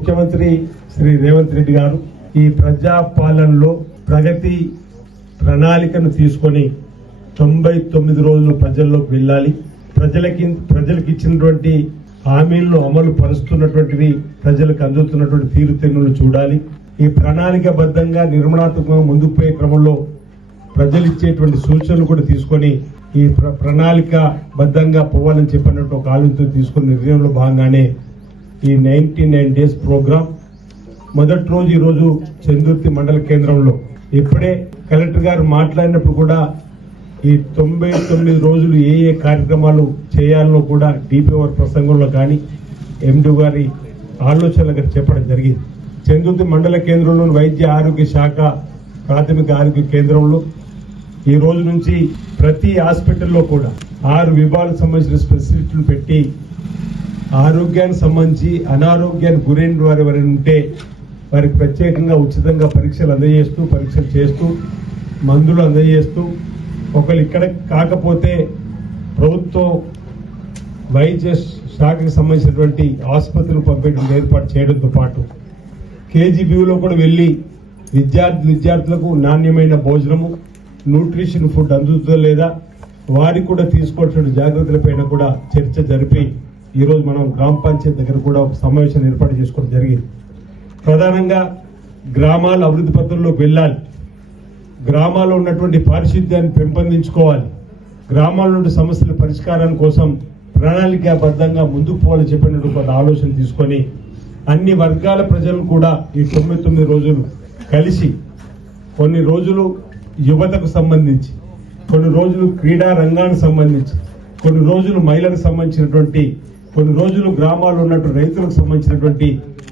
ముఖ్యమంత్రి శ్రీ రేవంత్ రెడ్డి గారు ఈ ప్రజాపాలనలో ప్రగతి ప్రణాళికను తీసుకొని 99 రోజులు ప్రజల్లోకి వెళ్ళాలి. ప్రజలకు ఇచ్చినటువంటి హామీలను అమలు పరుస్తున్నటువంటివి ప్రజలకు అందుతున్నటువంటి తీరుతెన్నులు చూడాలి. ఈ ప్రణాళికబద్ధంగా నిర్మాణాత్మకంగా ముందుకు పోయే క్రమంలో ప్రజలు ఇచ్చేటువంటి సూచనలు కూడా తీసుకొని ఈ ప్రణాళిక బద్ధంగా పోవాలని చెప్పినట్టు ఒక ఆలోచన తీసుకున్న నిర్ణయంలో భాగంగానే ఈ 99 డేస్ ప్రోగ్రాం మొదటి రోజు ఈ రోజు చందుర్తి మండల కేంద్రంలో ఇప్పుడే కలెక్టర్ గారు మాట్లాడినప్పుడు కూడా ఈ 99 రోజులు ఏ కార్యక్రమాలు చేయాలనో కూడా డిపిఓ ప్రసంగంలో కానీ ఎండి గారి ఆలోచనలు చెప్పడం జరిగింది. చందుర్తి మండల కేంద్రంలోని వైద్య ఆరోగ్య శాఖ ప్రాథమిక ఆరోగ్య కేంద్రంలో ఈ రోజు నుంచి ప్రతి హాస్పిటల్లో కూడా 6 విభాగాలకు సంబంధించిన స్పెషలిస్టులు పెట్టి ఆరోగ్యానికి సంబంధించి అనారోగ్యానికి గురైన వారు ఎవరైనా ఉంటే వారికి ప్రత్యేకంగా ఉచితంగా పరీక్షలు చేస్తూ మందులు అందజేస్తూ ఒకళ్ళు ఇక్కడ కాకపోతే ప్రభుత్వం వైద్య శాఖకు సంబంధించినటువంటి ఆసుపత్రులు పంపేయడం ఏర్పాటు చేయడంతో పాటు కేజీబీలో కూడా వెళ్లి విద్యార్థులకు నాణ్యమైన భోజనము న్యూట్రిషన్ ఫుడ్ అందుతుందో లేదా వారికి కూడా తీసుకోవాల్సిన జాగ్రత్తలపైన కూడా చర్చ జరిపి ఈరోజు మనం గ్రామ పంచాయతీ దగ్గర కూడా ఒక సమావేశాన్ని ఏర్పాటు చేసుకోవడం జరిగింది. ప్రధానంగా గ్రామాల అభివృద్ధి పథంలోకి వెళ్ళాలి. గ్రామాల్లో ఉన్నటువంటి పారిశుద్ధ్యాన్ని పెంపొందించుకోవాలి. గ్రామాల నుండి సమస్యల పరిష్కారం కోసం ప్రణాళికాబద్ధంగా ముందుకు పోవాలని చెప్పినట్టు కొంత ఆలోచన తీసుకొని అన్ని వర్గాల ప్రజలు కూడా ఈ 99 రోజులు కలిసి కొన్ని రోజులు యువతకు సంబంధించి, కొన్ని రోజులు క్రీడా రంగానికి సంబంధించి, కొన్ని రోజులు మహిళలకు సంబంధించినటువంటి, కొన్ని రోజులు గ్రామాల్లో ఉన్నటువంటి రైతులకు సంబంధించినటువంటి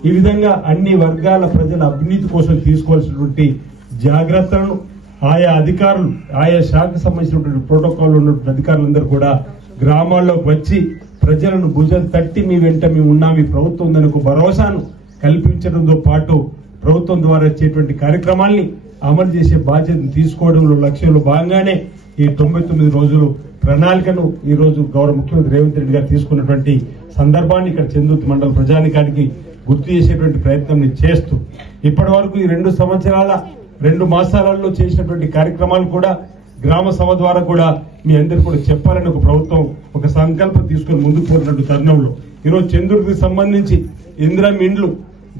ఈ విధంగా అన్ని వర్గాల ప్రజల అవినీతి కోసం తీసుకోవాల్సినటువంటి జాగ్రత్తలను ఆయా అధికారులు ఆయా శాఖకు సంబంధించినటువంటి ప్రోటోకాల్ ఉన్నటువంటి అధికారులందరూ కూడా గ్రామాల్లోకి వచ్చి ప్రజలను భుజం తట్టి మీ వెంట మేము ఉన్నాం, ఈ ప్రభుత్వం ఉందని ఒక భరోసాను కల్పించడంతో పాటు ప్రభుత్వం ద్వారా వచ్చేటువంటి కార్యక్రమాల్ని అమలు చేసే బాధ్యతను తీసుకోవడంలో లక్ష్యంలో భాగంగానే ఈ 99 రోజులు ప్రణాళికను ఈ రోజు గౌరవ ముఖ్యమంత్రి రేవంత్ రెడ్డి గారు తీసుకున్నటువంటి సందర్భాన్ని ఇక్కడ చందుర్తి మండల ప్రజానికానికి గుర్తు చేసేటువంటి ప్రయత్నం చేస్తూ ఇప్పటి వరకు ఈ 2 సంవత్సరాల 2 మాసాలలో చేసినటువంటి కార్యక్రమాలు కూడా గ్రామ సభ ద్వారా కూడా మీ అందరికీ కూడా చెప్పాలని ఒక ప్రభుత్వం ఒక సంకల్పం తీసుకుని ముందుకు పోతున్నట్టు తరుణంలో ఈరోజు చంద్రుడికి సంబంధించి ఇందిరం ఇండ్లు,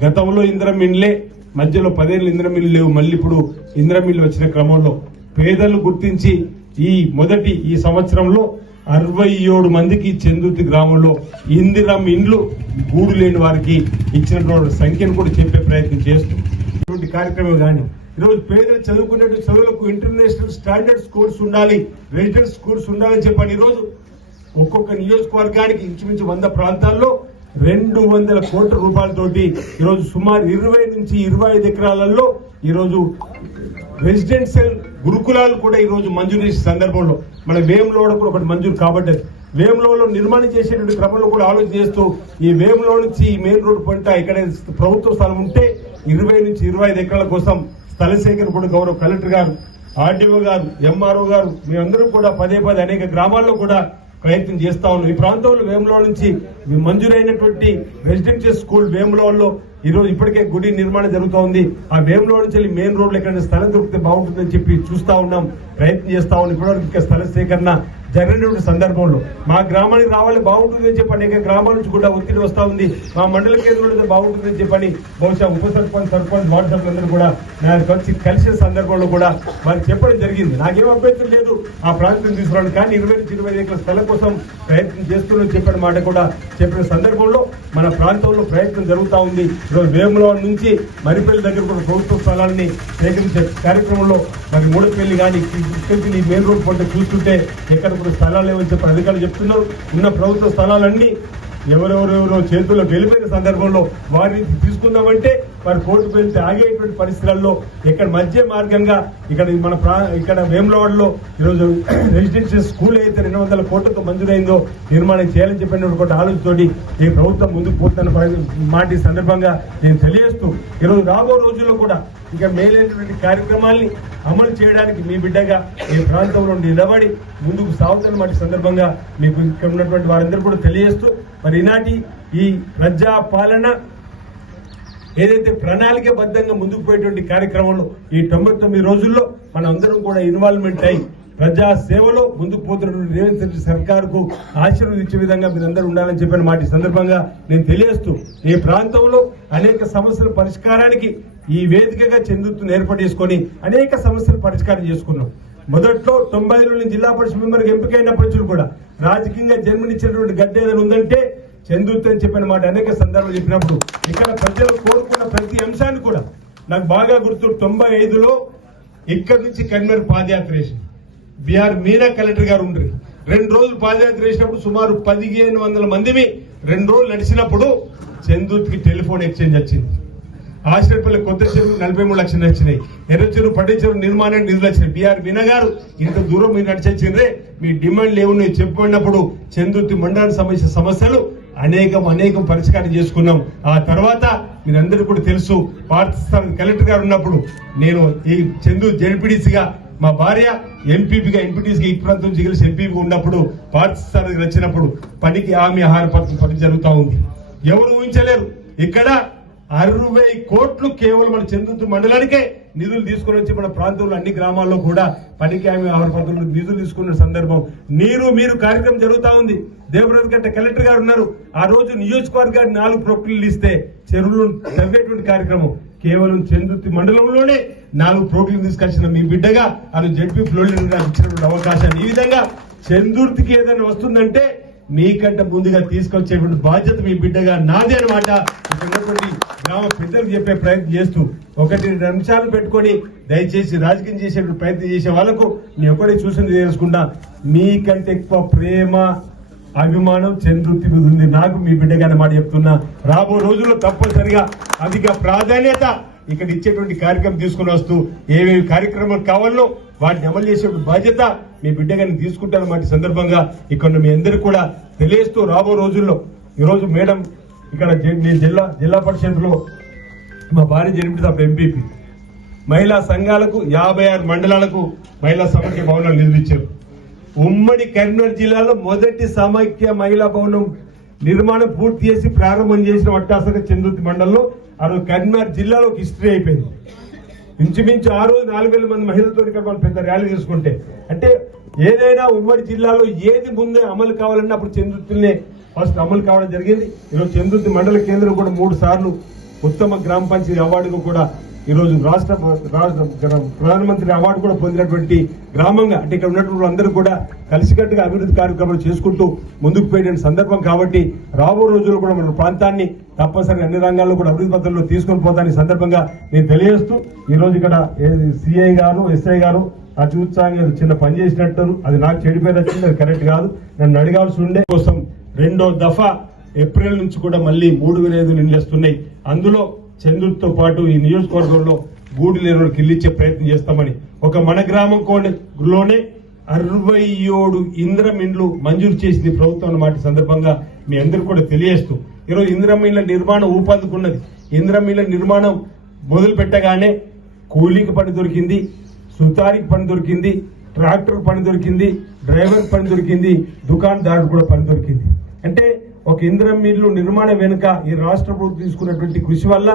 గతంలో ఇందిరం ఇండ్లే, మధ్యలో 10 ఏళ్ళు ఇందిరం ఇండ్లు లేవు, మళ్ళీ ఇప్పుడు ఇందిరం ఇండ్లు వచ్చిన క్రమంలో పేదలు గుర్తించి ఈ సంవత్సరంలో 67 మందికి చందుర్తి గ్రామంలో ఇందిరం ఇండ్లు గూడు లేని వారికి ఇచ్చినటువంటి సంఖ్యను కూడా చెప్పే ప్రయత్నం చేస్తూ ఇటువంటి కార్యక్రమం కానీ ఈరోజు పేదలు చదువుకునే చదువులకు ఇంటర్నేషనల్ స్టాండర్డ్ స్కూల్స్ ఉండాలి, రెసిడెన్స్ స్కూల్స్ ఉండాలని చెప్పని ఈరోజు ఒక్కొక్క నియోజకవర్గానికి ఇంచుమించు 100 ప్రాంతాల్లో 200 కోట్ల రూపాయలతోటి ఈరోజు సుమారు 20 నుంచి 25 ఎకరాలలో ఈరోజు రెసిడెన్షియల్ గురుకులాలు కూడా ఈరోజు మంజూరు చేసే సందర్భంలో మన వేములవాడ కూడా ఒకటి మంజూరు కాబట్టి వేములవాడలో నిర్మాణం చేసేటువంటి క్రమంలో కూడా ఆలోచన చేస్తూ ఈ వేములవాడ నుంచి ఈ మెయిన్ రోడ్డు పంట ఇక్కడ ప్రభుత్వ స్థలం ఉంటే 20 నుంచి 25 ఎకరాల కోసం స్థల సేకరణ కూడా గౌరవ కలెక్టర్ గారు, ఆర్డీఓ గారు, ఎంఆర్ఓ గారు మేమందరూ కూడా పదే అనేక గ్రామాల్లో కూడా ప్రయత్నం చేస్తా ఉన్నాం. ఈ ప్రాంతంలో వేములవాడ నుంచి మంజూరైనటువంటి రెసిడెన్షియల్ స్కూల్ వేములవాడలో ఈరోజు ఇప్పటికే గుడి నిర్మాణం జరుగుతూ ఉంది. ఆ వేములవాడ నుంచి మెయిన్ రోడ్లో ఎక్కడ స్థలం దొరికితే బాగుంటుందని చెప్పి చూస్తా ఉన్నాం, ప్రయత్నం చేస్తా ఉన్నాం. ఇప్పటివరకు ఇంకా స్థల సేకరణ జరిగినటువంటి సందర్భంలో మా గ్రామానికి రావాలి బాగుంటుందని చెప్పి అనేక గ్రామాల నుంచి కూడా ఒత్తిడి వస్తా ఉంది. మా మండల కేంద్రంలో బాగుంటుందని చెప్పని బహుశా ఉప సర్పంచ్ వార్డు సభ్యులందరూ కూడా కలిసిన సందర్భంలో కూడా వారికి చెప్పడం జరిగింది. నాకేం అభ్యంతరం లేదు ఆ ప్రాంతం తీసుకురావడం, కానీ 20 నుంచి 25 ఎకరాల స్థలం కోసం ప్రయత్నం చేస్తున్నామని చెప్పిన మాట కూడా చెప్పిన సందర్భంలో మన ప్రాంతంలో ప్రయత్నం జరుగుతూ ఉంది. ఈరోజు వేములవాడ నుంచి మరిపల్లి దగ్గర కూడా ప్రభుత్వ స్థలాన్ని సేకరించే కార్యక్రమంలో మరి మూడపల్లి కానీ ఇక్కడికి మెయిన్ రోడ్ పంట చూస్తుంటే ఎక్కడ కూడా స్థలాలు లేవని చెప్పి అధికారులు చెప్తున్నారు. ఉన్న ప్రభుత్వ స్థలాలన్నీ ఎవరెవరెవరో చేతుల్లోకి వెళ్ళిపోయిన సందర్భంలో వారిని తీసుకుందామంటే వారి కోర్టుకు వెళ్తే ఆగేటువంటి పరిస్థితుల్లో ఇక్కడ మధ్య మార్గంగా ఇక్కడ వేములవాడలో ఈరోజు రెసిడెన్షియల్ స్కూల్ అయితే 200 కోట్లతో మంజూరైందో నిర్మాణం చేయాలని చెప్పినటువంటి ఆలోచనతోటి ఈ ప్రభుత్వం ముందుకు పోతున్న మాట ఈ సందర్భంగా నేను తెలియజేస్తూ ఈరోజు రాబో రోజుల్లో కూడా ఇక మేలైనటువంటి కార్యక్రమాల్ని అమలు చేయడానికి మీ బిడ్డగా ఈ ప్రాంతంలో నిలబడి ముందుకు సాగుతున్న సందర్భంగా మీకు ఇక్కడ ఉన్నటువంటి వారందరూ కూడా తెలియజేస్తూ మరి ఈనాటి ఈ ప్రజా పాలన ఏదైతే ప్రణాళికబద్ధంగా ముందుకు పోయేటువంటి కార్యక్రమంలో ఈ 99 రోజుల్లో మనం అందరం కూడా ఇన్వాల్వ్మెంట్ అయి ప్రజా సేవలో ముందుకు పోతున్నటువంటి రేవంత్ రెడ్డి సర్కారుకు ఆశీర్వదించే విధంగా మీరందరూ ఉండాలని చెప్పిన మాట ఈ సందర్భంగా నేను తెలియజేస్తూ ఈ ప్రాంతంలో అనేక సమస్యల పరిష్కారానికి ఈ వేదికగా చందుర్తిని ఏర్పాటు చేసుకొని అనేక సమస్యలు పరిష్కారం చేసుకున్నాం. మొదట్లో 90లో జిల్లా పరిషత్ మెంబర్కి ఎంపికైనప్పటి కూడా రాజకీయంగా జన్మనిచ్చినటువంటి గడ్డ ఏదైనా ఉందంటే చందుర్తి అని చెప్పిన మాట అనేక సందర్భాలు చెప్పినప్పుడు ఇక్కడ ప్రజలు కోరుకున్న ప్రతి అంశాన్ని కూడా నాకు బాగా గుర్తు. 95లో ఇక్కడి నుంచి కన్వీనర్ పాదయాత్ర చేసి బీఆర్ మీనా కలెక్టర్ గారు ఉండ్రి 2 రోజులు పాదయాత్ర చేసినప్పుడు సుమారు 1500 మందిని 2 రోజులు నడిచినప్పుడు చందుర్తికి టెలిఫోన్ ఎక్స్చేంజ్ వచ్చింది. ఆశ్రయపల్లి కొత్త చెరువు 43 లక్షలు వచ్చినాయి. ఎర్ర చెరువు పడ్డ చెరువు నిర్మాణానికి నిధులు వచ్చినాయి. బీఆర్ మీనా గారు ఇంత దూరం మీరు నడిచొచ్చిండ్రే మీ డిమాండ్లు ఏమున్నాయి చెప్పినప్పుడు చందుర్తి మండలానికి సంబంధించిన సమస్యలు అనేకం పరిష్కారం చేసుకున్నాం. ఆ తర్వాత మీరందరూ కూడా తెలుసు పార్థసారథి కలెక్టర్ గారు ఉన్నప్పుడు నేను ఈ చందుర్తి జడ్పీటీసీగా మా భార్య ఎంపీపీగా ఎంపీటీసీగా ఈ ప్రాంతం జిగిలిసి ఎంపీగా ఉన్నప్పుడు పార్థసారథి వచ్చినప్పుడు పనికి హామీ ఆహార పథకం పని జరుగుతూ ఉంది. ఎవరు ఊహించలేరు ఇక్కడ 60 కోట్లు కేవలం మన చందుర్తి మండలానికే నిధులు తీసుకుని వచ్చి మన ప్రాంతంలో అన్ని గ్రామాల్లో కూడా పనికి హామీ ఆహార పథకంలో నిధులు తీసుకున్న సందర్భం మీరు కార్యక్రమం జరుగుతూ ఉంది. దేవరాజు గట్ట కలెక్టర్ గారు ఉన్నారు. ఆ రోజు నియోజకవర్గానికి 4 ప్రొక్లీలు ఇస్తే చెరువులు తవ్వేటువంటి కార్యక్రమం కేవలం చందుర్తి మండలంలోనే 4 ప్రొక్లీలు తీసుకొచ్చిన మీ బిడ్డగా అది జడ్పీ ఫ్లోర్ ఇచ్చినటువంటి అవకాశాన్ని ఈ విధంగా చందుర్తికి ఏదైనా వస్తుందంటే మీకంటే ముందుగా తీసుకొచ్చేటువంటి బాధ్యత మీ బిడ్డగా నాదే అనమాట. ఉన్నటువంటి గ్రామ పెద్దలకు చెప్పే ప్రయత్నం చేస్తూ 1-2 నిమిషాలు పెట్టుకొని దయచేసి రాజకీయం చేసే ప్రయత్నం చేసే వాళ్ళకు నేను ఒకటే చూసింది తెలుసుకుంటా. మీకంటే ఎక్కువ ప్రేమ అభిమానం చంద్రుతి మీద ఉంది నాకు మీ బిడ్డగానే మాట చెప్తున్నా. రాబో రోజుల్లో తప్పనిసరిగా అధిక ప్రాధాన్యత ఇక్కడ ఇచ్చేటువంటి కార్యక్రమం తీసుకుని వస్తూ ఏవేవి కార్యక్రమాలు కావాలో వాటిని అమలు చేసే బాధ్యత మీ బిడ్డగాని తీసుకుంటారన్నమాట. సందర్భంగా ఇక్కడ మీ అందరికీ కూడా తెలియజేస్తూ రాబో రోజుల్లో ఈరోజు మేడం ఇక్కడ జిల్లా పరిషత్లో మా భార్య జడ్పీటీసీ ఎంపీపీ మహిళా సంఘాలకు 56 మండలాలకు మహిళా సమైక్య భవనాలు నిర్మించారు. ఉమ్మడి కరీంనగర్ జిల్లాలో మొదటి సమైక్య మహిళా భవనం నిర్మాణం పూర్తి చేసి ప్రారంభం చేసిన వట్టాసక చందుర్తి మండలంలో ఆ రోజు కరీంనగర్ జిల్లాలో ఒక హిస్టరీ అయిపోయింది. ఇంచుమించు ఆ రోజు 4000 మంది మహిళలతో ఇక్కడ మనం పెద్ద ర్యాలీ తీసుకుంటే అంటే ఏదైనా ఉమ్మడి జిల్లాలో ఏది ముందే అమలు కావాలన్నా అప్పుడు చందుర్తినే ఫస్ట్ అమలు కావడం జరిగింది. ఈరోజు చందుర్తి మండల కేంద్రం కూడా 3 సార్లు ఉత్తమ గ్రామ పంచాయతీ అవార్డుకు కూడా ఈరోజు రాష్ట్ర ప్రధానమంత్రి అవార్డు కూడా పొందినటువంటి గ్రామంగా అంటే ఇక్కడ ఉన్నటువంటి అందరూ కూడా కలిసికట్టుగా అభివృద్ధి కార్యక్రమాలు చేసుకుంటూ ముందుకు పోయిన సందర్భం కాబట్టి రాబో రోజుల్లో కూడా మన ప్రాంతాన్ని తప్పనిసరిగా అన్ని రంగాల్లో కూడా అభివృద్ధి పథంలో తీసుకొని పోతాని సందర్భంగా నేను తెలియజేస్తూ ఈ రోజు ఇక్కడ సిఐ గారు ఎస్ఐ గారు అత్యుత్సాహంగా చిన్న పని చేసినట్టు అది నాకు చెడిపోయి వచ్చింది, అది కరెక్ట్ కాదు. నన్ను అడగాల్సి ఉండే కోసం 2వ దఫా ఏప్రిల్ నుంచి కూడా మళ్ళీ 3005 నిండేస్తున్నాయి. అందులో చంద్రుడితో పాటు ఈ నియోజకవర్గంలో గూడు లేని ఇల్లిచ్చే ప్రయత్నం చేస్తామని ఒక మన గ్రామం లోనే 67 ఇంద్రం ఇండ్లు మంజూరు చేసింది ప్రభుత్వం అన్నమాట. సందర్భంగా మీ అందరూ కూడా తెలియజేస్తూ ఈరోజు ఇంద్రం ఇళ్ల నిర్మాణం ఊపందుకున్నది. ఇంద్రం ఇళ్ల నిర్మాణం మొదలు పెట్టగానే కూలీకి పని దొరికింది, సుతారికి పని దొరికింది, ట్రాక్టర్ పని దొరికింది, డ్రైవర్ పని దొరికింది, దుకాణదారుడు కూడా పని దొరికింది. అంటే ఒక ఇంద్రం ఇల్లు నిర్మాణం వెనుక ఈ రాష్ట్ర ప్రభుత్వం తీసుకున్నటువంటి కృషి వల్ల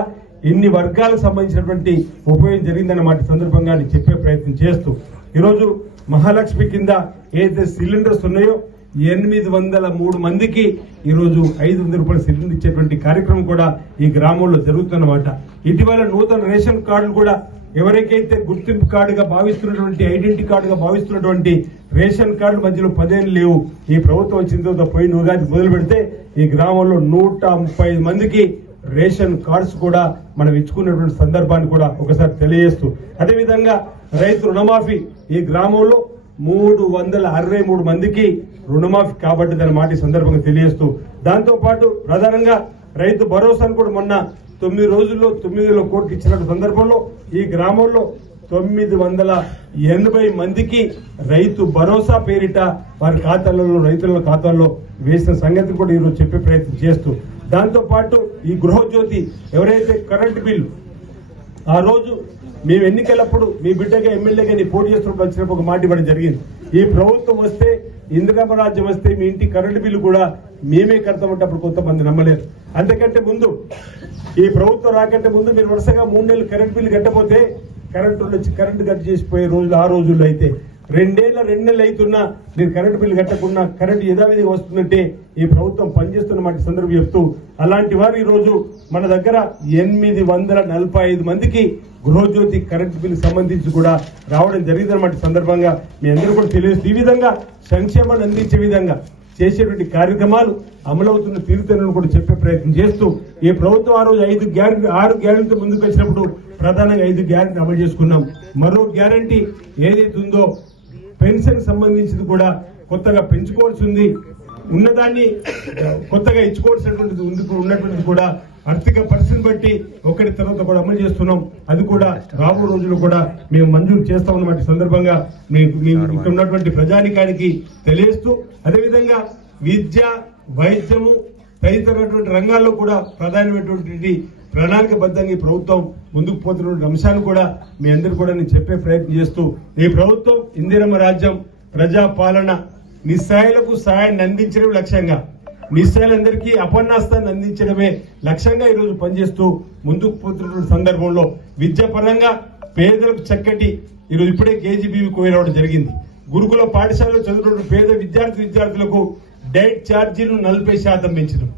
ఇన్ని వర్గాలకు సంబంధించినటువంటి ఉపయోగం జరిగిందన్నమాట. సందర్భంగా చెప్పే ప్రయత్నం చేస్తూ ఈరోజు మహాలక్ష్మి కింద ఏదైతే సిలిండర్స్ ఉన్నాయో 803 మందికి ఈరోజు 500 రూపాయల సిలిండర్ ఇచ్చేటువంటి కార్యక్రమం కూడా ఈ గ్రామంలో జరుగుతుందన్నమాట. ఇటీవల నూతన రేషన్ కార్డులు కూడా ఎవరికైతే గుర్తింపు కార్డుగా భావిస్తున్నటువంటి ఐడెంటిటీ కార్డుగా భావిస్తున్నటువంటి రేషన్ కార్డు మధ్యలో 10 ఏళ్ళు లేవు. ఈ ప్రభుత్వం వచ్చిన తర్వాత పోయిన ఉగాది మొదలు పెడితే ఈ గ్రామంలో 135 మందికి రేషన్ కార్డ్స్ కూడా మనం ఇచ్చుకున్నటువంటి సందర్భాన్ని కూడా ఒకసారి తెలియజేస్తూ అదేవిధంగా రైతు రుణమాఫీ ఈ గ్రామంలో 363 మందికి రుణమాఫీ కాబట్టిదన్న మాట ఈ సందర్భంగా తెలియజేస్తూ దాంతో పాటు ప్రధానంగా రైతు భరోసాను కూడా మొన్న 9 రోజుల్లో 9,000 కోట్లు ఇచ్చిన సందర్భంలో ఈ గ్రామంలో 980 మందికి రైతు భరోసా పేరిట వారి ఖాతాలలో రైతుల ఖాతాల్లో వేసిన సంగతి కూడా ఈరోజు చెప్పే ప్రయత్నం చేస్తూ దాంతో పాటు ఈ గృహజ్యోతి ఎవరైతే కరెంట్ బిల్లు ఆ రోజు మేము ఎన్నికలప్పుడు మీ బిడ్డగా ఎమ్మెల్యేగా నీ పోటీ చేస్తున్నప్పుడు వచ్చినప్పుడు ఒక మాట ఇవ్వడం జరిగింది. ఈ ప్రభుత్వం వస్తే ఇందిరమ్మ రాజ్యం వస్తే మీ ఇంటి కరెంటు బిల్లు కూడా మేమే కడతామంటే అప్పుడు కొంతమంది నమ్మలేరు. అంతకంటే ముందు ఈ ప్రభుత్వం రాకంటే ముందు మీరు వరుసగా 3 నెలలు కరెంట్ బిల్లు కట్టపోతే కరెంటు కట్ చేసిపోయే రోజులు ఆ రోజుల్లో అయితే 2 నెలలు అవుతున్నా మీరు కరెంటు బిల్లు కట్టకుండా కరెంటు యథావిధిగా వస్తుందంటే ఈ ప్రభుత్వం పనిచేస్తున్న మాట సందర్భం చెప్తూ అలాంటి వారు ఈ రోజు మన దగ్గర 845 మందికి గృహజ్యోతి కరెంటు బిల్లు సంబంధించి కూడా రావడం జరిగిందన్నమాట సందర్భంగా మీ అందరూ కూడా తెలియజేస్తూ ఈ విధంగా సంక్షేమాన్ని అందించే విధంగా చేసేటువంటి కార్యక్రమాలు అమలవుతున్న తీరుతెన్నులను కూడా చెప్పే ప్రయత్నం చేస్తూ ఈ ప్రభుత్వం ఆ రోజు 6 గ్యారెంటీ ముందుకు వచ్చినప్పుడు ప్రధానంగా 5 గ్యారెంటీ అమలు చేసుకున్నాం. మరో గ్యారెంటీ ఏదైతే ఉందో పెన్షన్ సంబంధించింది కూడా కొత్తగా పెంచుకోవాల్సి ఉంది, ఉన్నదాన్ని కొత్తగా ఇచ్చుకోవాల్సినటువంటిది ఉన్నటువంటిది కూడా ఆర్థిక పరిస్థితిని బట్టి ఒకటి తర్వాత కూడా అమలు చేస్తున్నాం. అది కూడా రాబో రోజుల్లో కూడా మేము మంజూరు చేస్తామన్నమాట సందర్భంగా ఇక్కడ ఉన్నటువంటి ప్రజానికానికి తెలియజేస్తూ అదేవిధంగా విద్య, వైద్యము తదితరటువంటి రంగాల్లో కూడా ప్రధానమైనటువంటి ప్రణాళికబద్ధంగా ఈ ప్రభుత్వం ముందుకు పోతున్న అంశాన్ని కూడా మీ అందరూ కూడా నేను చెప్పే ప్రయత్నం చేస్తూ ఈ ప్రభుత్వం ఇందిరమ్మ రాజ్యం ప్రజాపాలన నిస్సహాయులకు సహాయాన్ని అందించడం లక్ష్యంగా, నిస్సహాయులందరికీ అపన్నాస్తాన్ని అందించడమే లక్ష్యంగా ఈరోజు పనిచేస్తూ ముందుకు పోతున్న సందర్భంలో విద్య పరంగా పేదలకు చక్కటి ఈరోజు ఇప్పుడే కేజీబీవీ కోయరావడం జరిగింది. గురుకుల పాఠశాలలో చదువుతున్న పేద విద్యార్థులకు డైట్ ఛార్జీలు 40% పెంచడం,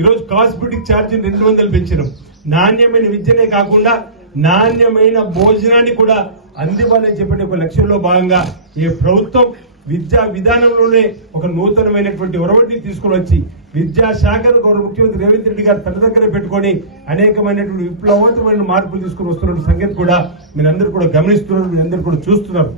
ఈరోజు కాస్మెటిక్ ఛార్జీలు 200 పెంచడం, నాణ్యమైన విద్యనే కాకుండా నాణ్యమైన భోజనాన్ని కూడా అందివ్వాలని చెప్పే ఒక లక్ష్యంలో భాగంగా ఈ ప్రభుత్వం విద్యా విధానంలోనే ఒక నూతనమైనటువంటి ఒరవడిని తీసుకుని వచ్చి విద్యాశాఖను గౌరవ ముఖ్యమంత్రి రేవంత్ రెడ్డి గారు తన దగ్గర పెట్టుకుని అనేకమైనటువంటి విప్లవవంతమైన మార్పులు తీసుకుని వస్తున్న సంగతి కూడా మీరందరూ కూడా గమనిస్తున్నారు, మీరందరూ కూడా చూస్తున్నారు.